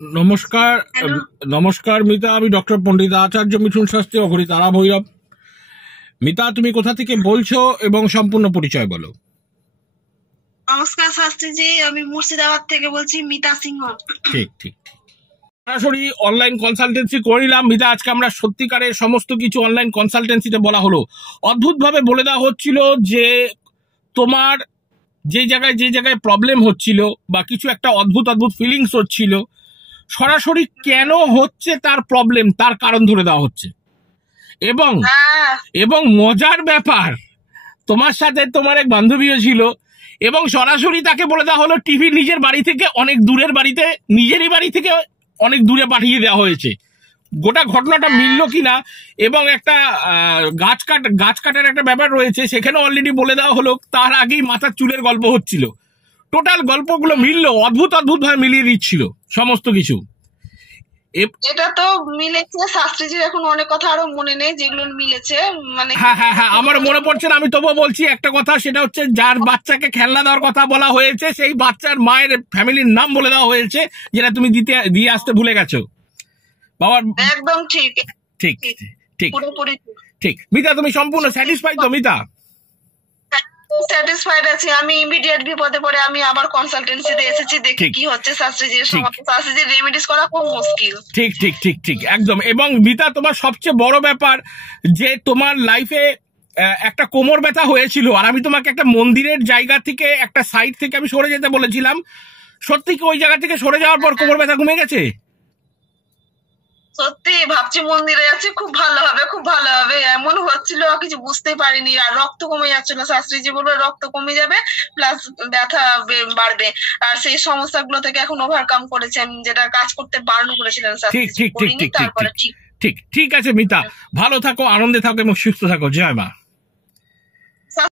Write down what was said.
নমস্কার। হ্যালো, নমস্কার মিতা, আমি ডক্টর পণ্ডিত আচার্য মিঠুন শাস্ত্রী, অঘরী তারা ভৈরব। মিতা, তুমি কোথা থেকে বলছো এবং সম্পূর্ণ পরিচয় বলো। নমস্কার শাস্ত্রীজি, আমি মুর্শিদাবাদ থেকে বলছি, মিতা সিংহ। ঠিক ঠিক ঠিক। সরাসরি অনলাইন কনসালটেন্সি করিলাম মিতা। আজকে আমরা সত্যিকারের সমস্ত কিছু অনলাইন কনসালটেন্সিতে বলা হলো। অদ্ভুতভাবে বলে দেওয়া হচ্ছিল যে তোমার যে জায়গায় প্রবলেম হচ্ছিল বা কিছু একটা অদ্ভুত অদ্ভুত ফিলিংস হচ্ছিল, সরাসরি কেন হচ্ছে তার প্রবলেম, তার কারণ ধরে দেওয়া হচ্ছে। এবং হ্যাঁ, এবং মজার ব্যাপার, তোমার সাথে তোমার এক বান্ধবীও ছিল এবং সরাসরি তাকে বলে দেওয়া হলো টিভি নিজের বাড়ি থেকে অনেক দূরের বাড়িতে, নিজেরই বাড়ি থেকে অনেক দূরে পাঠিয়ে দেওয়া হয়েছে। গোটা ঘটনাটা মিললো কিনা, এবং একটা গাছ কাটার একটা ব্যাপার রয়েছে, সেখানে অলরেডি বলে দেওয়া হলো, তার আগেই মাথার চুলের গল্প হচ্ছিল। টোটাল গল্পগুলো মিললো, অদ্ভুত ভাবে মিলিয়ে দিচ্ছিল সমস্ত কিছু। এটা তো মিলেছে শাস্ত্রীজির, এখন অনেক কথা আরো মনে নেই যেগুলো মিলেছে। মানে হ্যাঁ হ্যাঁ হ্যাঁ, আমার মনে পড়ছে না, আমি তবুও বলছি একটা কথা, সেটা হচ্ছে যার বাচ্চাকে খেলনা দেওয়ার কথা বলা হয়েছে, সেই বাচ্চার মায়ের ফ্যামিলির নাম বলে দেওয়া হয়েছে, যেটা তুমি দিয়ে আসতে ভুলে গেছো বাবার। একদম ঠিক ঠিক ঠিক পুরোপুরি ঠিক। মিতা, তুমি সম্পূর্ণ স্যাটিসফাইড তো মিতা? স্যাটিসফাইড আছি। আমি ইমিডিয়েট বিপদে পড়ে আমি আবার কনসালটেন্সিতে এসেছি, দেখি ঠিক কি হচ্ছে। শাস্ত্রীজির ঠিক শাস্ত্রীজির রেমেডিস করা খুব মুশকিল। ঠিক ঠিক ঠিক ঠিক একদম। এবং মিতা, তোমার সবচেয়ে বড় ব্যাপার যে তোমার লাইফে একটা কোমর ব্যথা হয়েছিল, আর আমি তোমাকে একটা মন্দিরের জায়গা থেকে, একটা সাইড থেকে আমি সরে যেতে বলেছিলাম। সত্যি কি ওই জায়গা থেকে সরে যাওয়ার পর কোমর ব্যথা কমে গেছে? সত্যি ভাবছি মন্দিরে যাচ্ছি, খুব ভালো হবে, খুব ভালো হবে, এমন হচ্ছিল কিছু বুঝতে পারিনি। আর রক্ত কমে যাচ্ছিল, শাস্ত্রীজি বললো রক্ত কমে যাবে প্লাস ব্যথা বাড়বে। আর সেই সমস্যাগুলো থেকে এখন ওভারকাম করেছি আমি, যেটা কাজ করতে বারণ করেছিলেন ঠিক শাস্ত্রীজি, ঠিক ঠিক করিনি। ঠিক ঠিক তারপরে ঠিক ঠিক ঠিক আছে মিতা, ভালো থাকো, আনন্দে থাকো এবং সুস্থ থাকো। জয় মা।